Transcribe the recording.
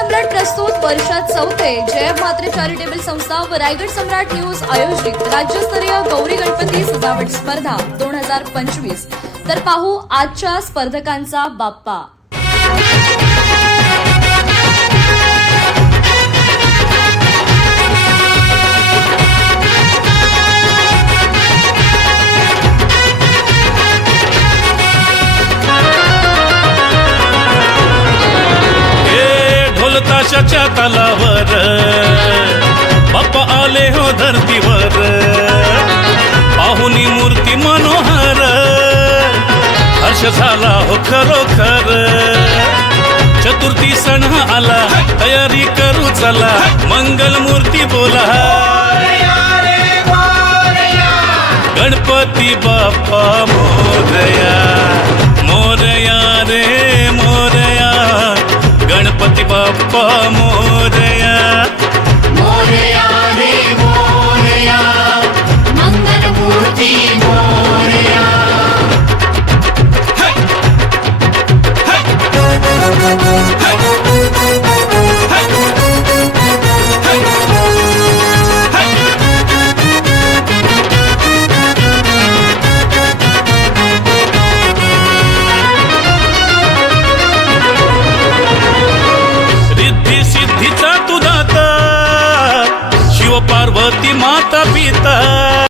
सम्राट प्रस्तुत वर्षात चौथे जय म्हात्रे चॅरिटेबल संस्था व रायगड सम्राट न्यूज आयोजित राज्यस्तरीय गौरी गणपती सजावट स्पर्धा 2025। तर पाहू आजच्या स्पर्धकांचा बाप्पा। ताशाच्या तालावर बाप्पा आले हो धरतीवर, पाहुनी मूर्ती मनोहर, हर्ष झाला हो खरोखर। चतुर्थी सण आला, तयारी करू चला, मंगल मूर्ती बोला, गणपती बाप्पा मोरया, मोरया रे मोरया, गणपती बाप्पा मोरया।